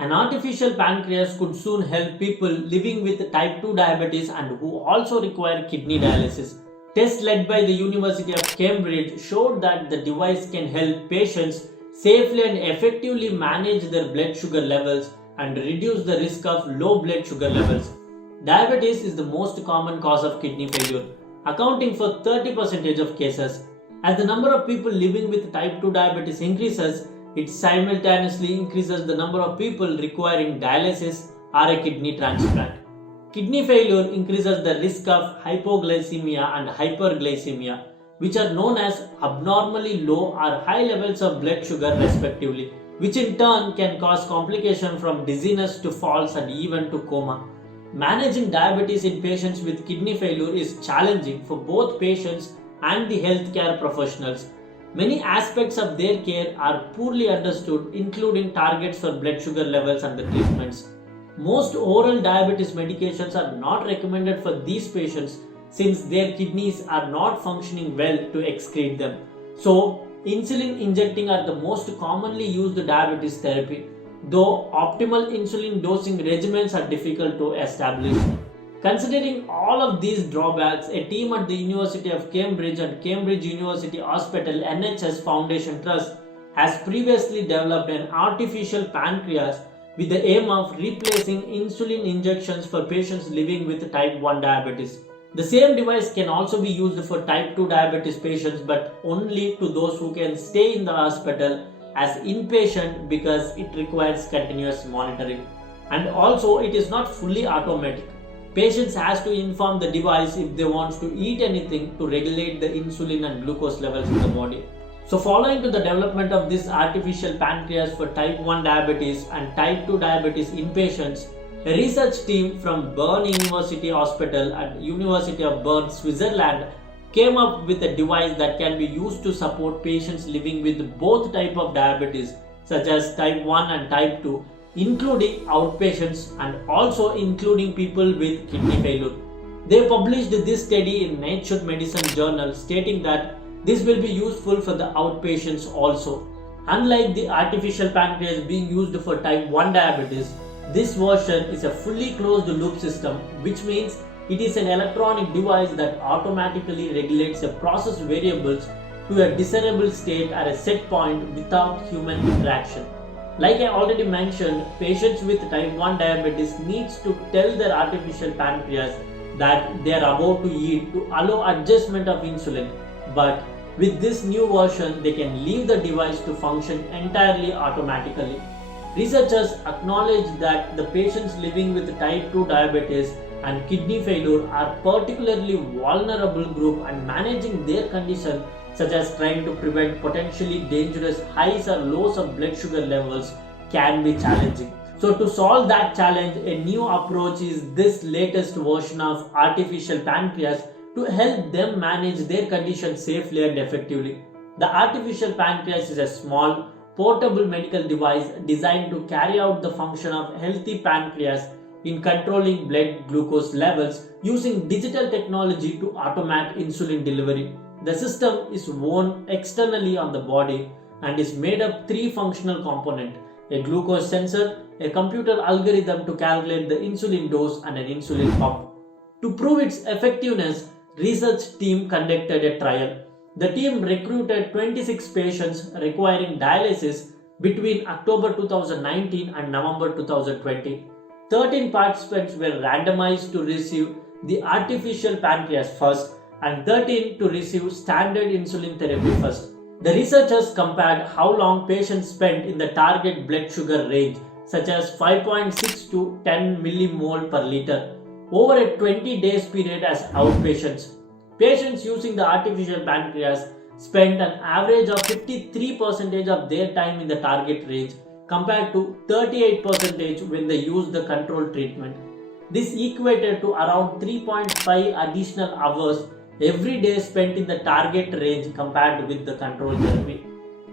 An artificial pancreas could soon help people living with type 2 diabetes and who also require kidney dialysis. Tests led by the University of Cambridge showed that the device can help patients safely and effectively manage their blood sugar levels and reduce the risk of low blood sugar levels. Diabetes is the most common cause of kidney failure, accounting for 30% of cases. As the number of people living with type 2 diabetes increases, it simultaneously increases the number of people requiring dialysis or a kidney transplant. Kidney failure increases the risk of hypoglycemia and hyperglycemia, which are known as abnormally low or high levels of blood sugar respectively, which in turn can cause complications from dizziness to falls and even to coma. Managing diabetes in patients with kidney failure is challenging for both patients and the healthcare professionals. Many aspects of their care are poorly understood, including targets for blood sugar levels and the treatments. Most oral diabetes medications are not recommended for these patients since their kidneys are not functioning well to excrete them. So, insulin injecting are the most commonly used diabetes therapy, though optimal insulin dosing regimens are difficult to establish. Considering all of these drawbacks, a team at the University of Cambridge and Cambridge University Hospital NHS Foundation Trust has previously developed an artificial pancreas with the aim of replacing insulin injections for patients living with type 1 diabetes. The same device can also be used for type 2 diabetes patients, but only to those who can stay in the hospital as inpatient because it requires continuous monitoring. And also it is not fully automatic. Patients has to inform the device if they want to eat anything to regulate the insulin and glucose levels in the body. So following to the development of this artificial pancreas for type 1 diabetes and type 2 diabetes in patients, a research team from Bern University Hospital and University of Bern, Switzerland came up with a device that can be used to support patients living with both type of diabetes such as type 1 and type 2, including outpatients and also including people with kidney failure. They published this study in Nature Medicine journal stating that this will be useful for the outpatients also. Unlike the artificial pancreas being used for type 1 diabetes, this version is a fully closed loop system, which means it is an electronic device that automatically regulates the process variables to a desirable state at a set point without human interaction. Like I already mentioned, patients with type 1 diabetes needs to tell their artificial pancreas that they are about to eat to allow adjustment of insulin. But with this new version, they can leave the device to function entirely automatically. Researchers acknowledge that the patients living with type 2 diabetes and kidney failure are particularly vulnerable group, and managing their condition such as trying to prevent potentially dangerous highs or lows of blood sugar levels can be challenging. So to solve that challenge, a new approach is this latest version of artificial pancreas to help them manage their condition safely and effectively. The artificial pancreas is a small, portable medical device designed to carry out the function of healthy pancreas in controlling blood glucose levels using digital technology to automate insulin delivery. The system is worn externally on the body and is made of three functional components: a glucose sensor, a computer algorithm to calculate the insulin dose, and an insulin pump. To prove its effectiveness, research team conducted a trial. The team recruited 26 patients requiring dialysis between October 2019 and November 2020. 13 participants were randomized to receive the artificial pancreas first and 13 to receive standard insulin therapy first. The researchers compared how long patients spent in the target blood sugar range, such as 5.6 to 10 millimole per liter, over a 20 days period as outpatients. Patients using the artificial pancreas spent an average of 53% of their time in the target range compared to 38% when they used the control treatment. This equated to around 3.5 additional hours every day spent in the target range compared with the control therapy.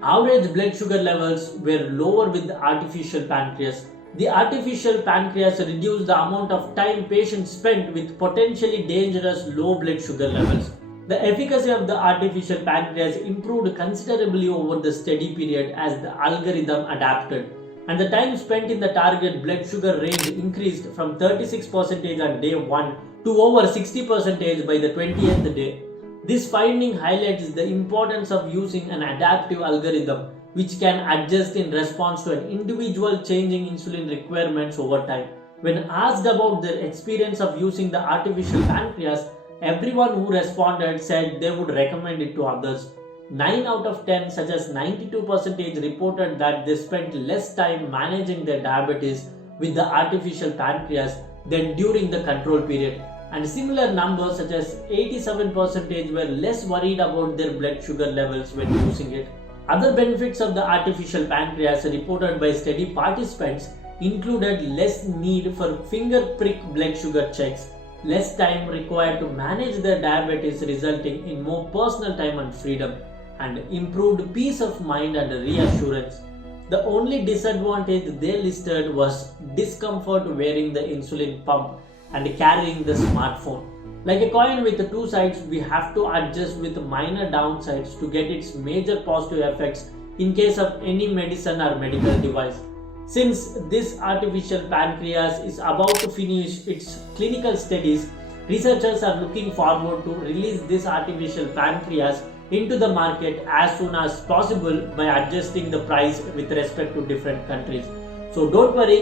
Average blood sugar levels were lower with the artificial pancreas. The artificial pancreas reduced the amount of time patients spent with potentially dangerous low blood sugar levels. The efficacy of the artificial pancreas improved considerably over the study period as the algorithm adapted. and the time spent in the target blood sugar range increased from 36% on day 1 to over 60% by the 20th day. This finding highlights the importance of using an adaptive algorithm which can adjust in response to an individual changing insulin requirements over time. When asked about their experience of using the artificial pancreas, everyone who responded said they would recommend it to others. 9 out of 10, such as 92%, reported that they spent less time managing their diabetes with the artificial pancreas than during the control period. And similar numbers, such as 87%, were less worried about their blood sugar levels when using it. Other benefits of the artificial pancreas reported by study participants included less need for finger prick blood sugar checks, less time required to manage their diabetes, resulting in more personal time and freedom, and improved peace of mind and reassurance. The only disadvantage they listed was discomfort wearing the insulin pump and carrying the smartphone. Like a coin with two sides, we have to adjust with minor downsides to get its major positive effects in case of any medicine or medical device. Since this artificial pancreas is about to finish its clinical studies, researchers are looking forward to release this artificial pancreas into the market as soon as possible by adjusting the price with respect to different countries. So don't worry,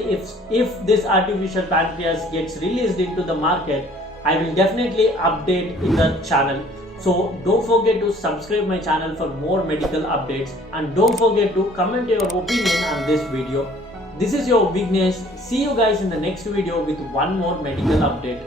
if this artificial pancreas gets released into the market, I will definitely update in the channel. So don't forget to subscribe my channel for more medical updates, and don't forget to comment your opinion on this video. This is your Vignesh. See you guys in the next video with one more medical update.